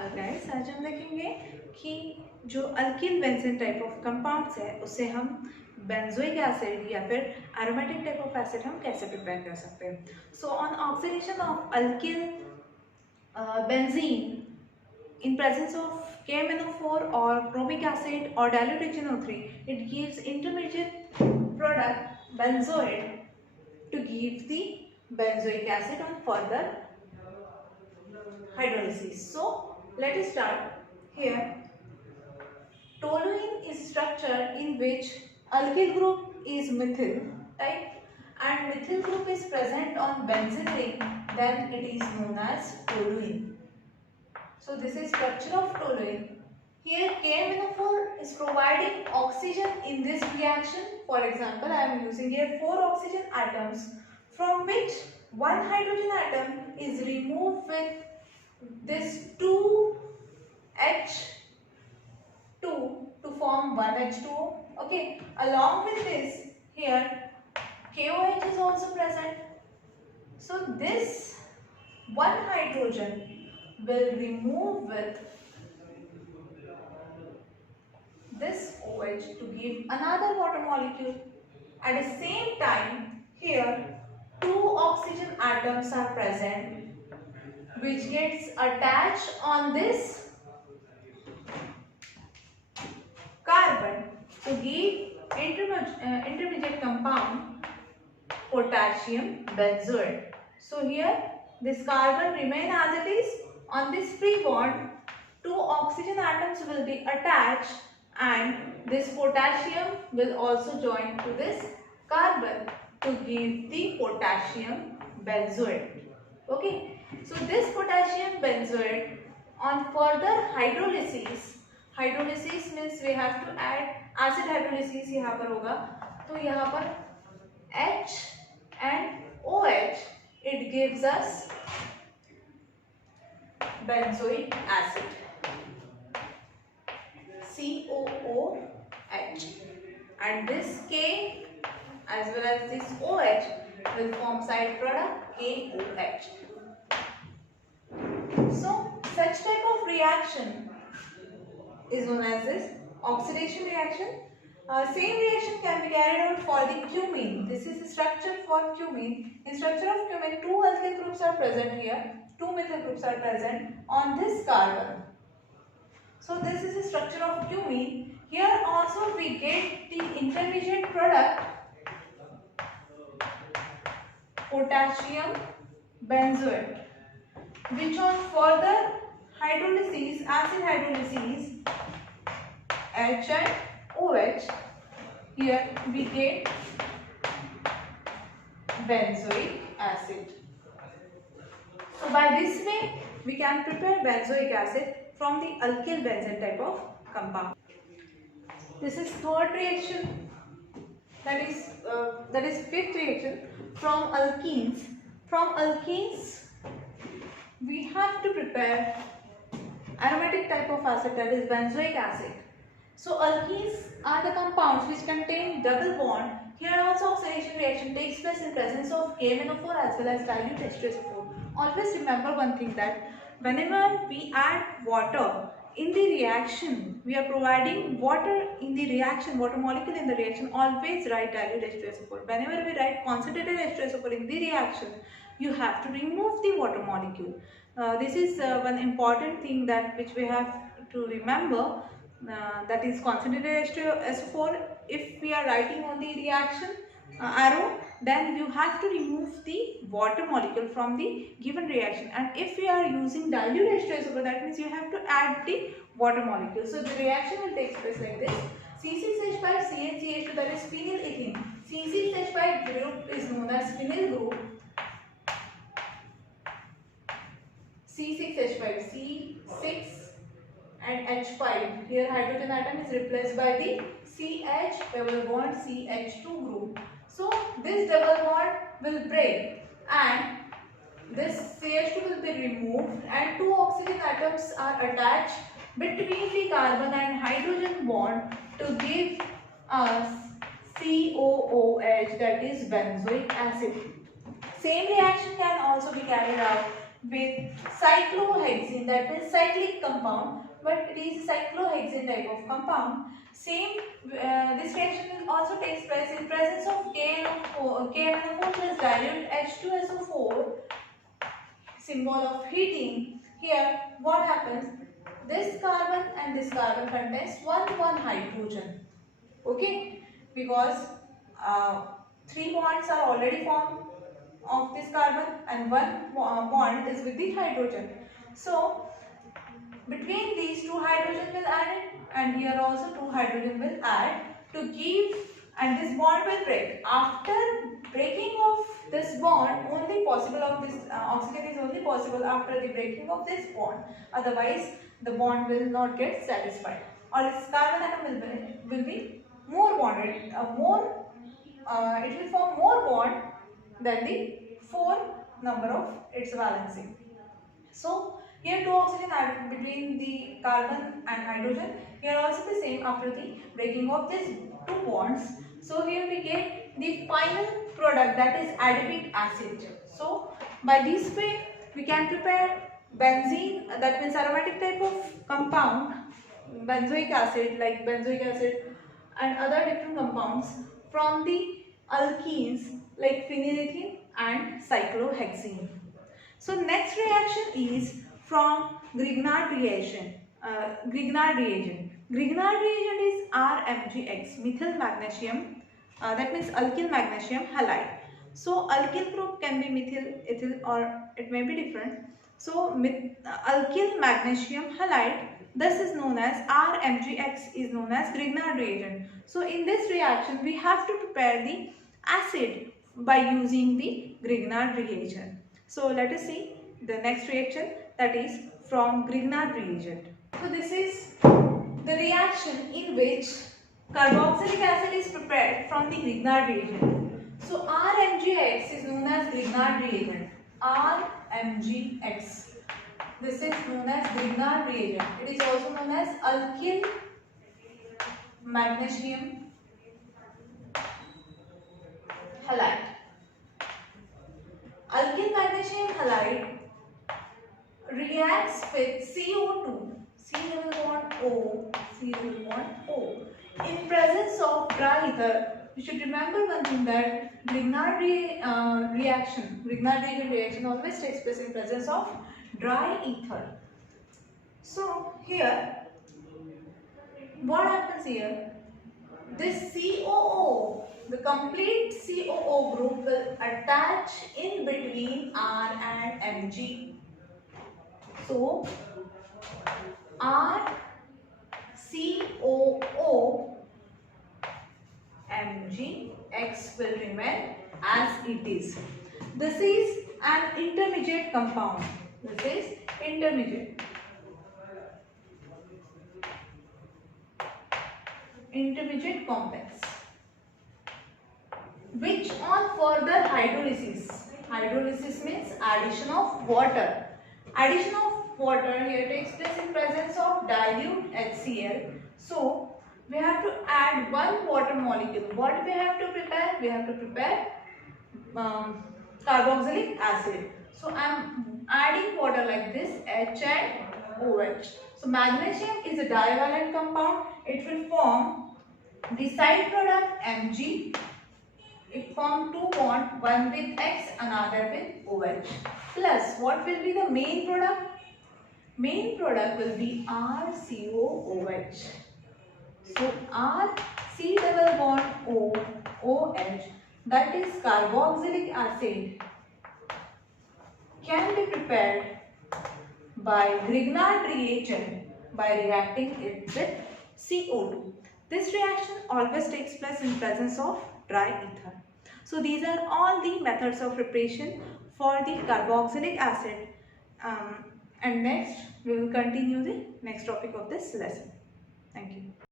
Guys आज हम देखेंगे कि जो alkyl benzene type of compounds है उससे हम बेंजोइक एसिड या फिर एरोमेटिक टाइप ऑफ एसिड हम कैसे प्रिपेयर कर सकते हैं. So on oxidation of alkyl benzene in presence of KMnO4 or chromic acid or dilute HNO3, it gives intermediate product benzoate to give the benzoic acid on further hydrolysis. So let us start here. Toluene is structure in which alkyl group is methyl type and methyl group is present on benzene ring, then it is known as toluene. So this is structure of toluene. Here KMnO4 is providing oxygen in this reaction. For example, I am using here 4 oxygen atoms from which one hydrogen atom is removed with this 2H2 to form 1H2O. Okay, along with this here KOH is also present. So this one hydrogen will remove with this OH to give another water molecule. At the same time here 2 oxygen atoms are present which gets attached on this carbon to give intermediate compound potassium benzoate. So here this carbon remain as it is. On this free bond 2 oxygen atoms will be attached and this potassium will also join to this carbon to give the potassium benzoate. Okay, so this potassium benzoate on further hydrolysis, hydrolysis means we have to add acid hydrolysis यहाँ पर होगा, तो यहाँ पर H and OH, it gives us benzoic acid COOH, and this K as well as this OH will form side product KOH. So such type of reaction is known as this oxidation reaction. Same reaction can be carried out for the cumene. This is the structure for cumene. In structure of cumene, 2 alkyl groups are present here, 2 methyl groups are present on this carbon. So this is the structure of cumene. Here also we get the intermediate product potassium benzoate, which on further hydrolysis, acid hydrolysis, H and OH, here we get benzoic acid. So by this way we can prepare benzoic acid from the alkyl benzene type of compound. This is third reaction, that is fifth reaction from alkenes. From alkenes we have to prepare aromatic type of acid, that is benzoic acid. So alkenes are the compounds which contain double bond. Here also oxidation reaction takes place in presence of KMnO4 as well as dilute H2SO4. Always remember one thing, that whenever we add water in the reaction, we are providing water in the reaction, water molecule in the reaction, always write dilute H2SO4. Whenever we write concentrated H2SO4 in the reaction, you have to remove the water molecule. This is one important thing that which we have to remember. That is concentrated H2SO4. If we are writing on the reaction arrow, then you have to remove the water molecule from the given reaction, and if we are using dilute H2SO4, that means you have to add the water molecule. So the reaction will take place like this: C6H5CH2, that is phenylethene. C6H5 group is known as phenyl group. C6H5, C6 and H5. Here hydrogen atom is replaced by the CH double bond CH2 group. So this double bond will break and this CH2 will be removed and 2 oxygen atoms are attached between the carbon and hydrogen bond to give us COOH, that is benzoic acid. Same reaction can also be carried out with cyclohexene, that means cyclic compound, but it is cyclohexene type of compound. Same, this reaction will also take place in presence of KMnO4 plus dilute H2SO4, symbol of heating. Here, what happens? This carbon and this carbon contains one hydrogen. Okay, because three bonds are already formed of this carbon and one bond is with the hydrogen. So between these two hydrogen will add it, and here also two hydrogen will add to give, and this bond will break. After breaking of this bond, only possible of this oxygen is only possible after the breaking of this bond. Otherwise, the bond will not get satisfied, or its carbon atom will be more bonded, it will form more bond than the 4 number of its valency. So here two oxygen added between the carbon and hydrogen. Here also the same after the breaking of these two bonds. So here we get the final product, that is adipic acid. So by this way we can prepare benzene, that means aromatic type of compound, benzoic acid like benzoic acid and other different compounds from the alkenes like phenylethyl and cyclohexene. So next reaction is from Grignard reagent. Grignard reagent. Grignard reagent is RMgX, methyl magnesium. That means alkyl magnesium halide. So alkyl group can be methyl, ethyl, or it may be different. So alkyl magnesium halide, this is known as RMgX, is known as Grignard reagent. So in this reaction we have to prepare the acid by using the Grignard reagent. So let us see the next reaction, that is from Grignard reagent. So this is the reaction in which carboxylic acid is prepared from the Grignard reagent. So RMgX is known as Grignard reagent. RMgX. This is known as Grignard reagent. It is also known as alkyl magnesium halide. Alkyl magnesium halide reacts with CO2, C double bond O, C double bond O, in presence of dry ether. You should remember one thing, that Grignard reaction always takes place in presence of dry ether. So here, what happens here? This COO, the complete COO group will attach in between R and Mg. So R COO Mg X will remain as it is. This is an intermediate compound. This is intermediate complex, which on further hydrolysis means addition of water. Addition of water here takes place in presence of dilute HCl. So we have to add one water molecule. What we have to prepare? We have to prepare carboxylic acid. So I am adding water like this, H and OH. So magnesium is a divalent compound. It will form the side product Mg. It forms two bonds, one with X, another with OH. Plus, what will be the main product? Main product will be RCOOH. So RC double bond O, OH, that is carboxylic acid, can be prepared by Grignard reagent by reacting it with CO2. This reaction always takes place in presence of dry ether. So these are all the methods of preparation for the carboxylic acid. And next we will continue the next topic of this lesson. Thank you.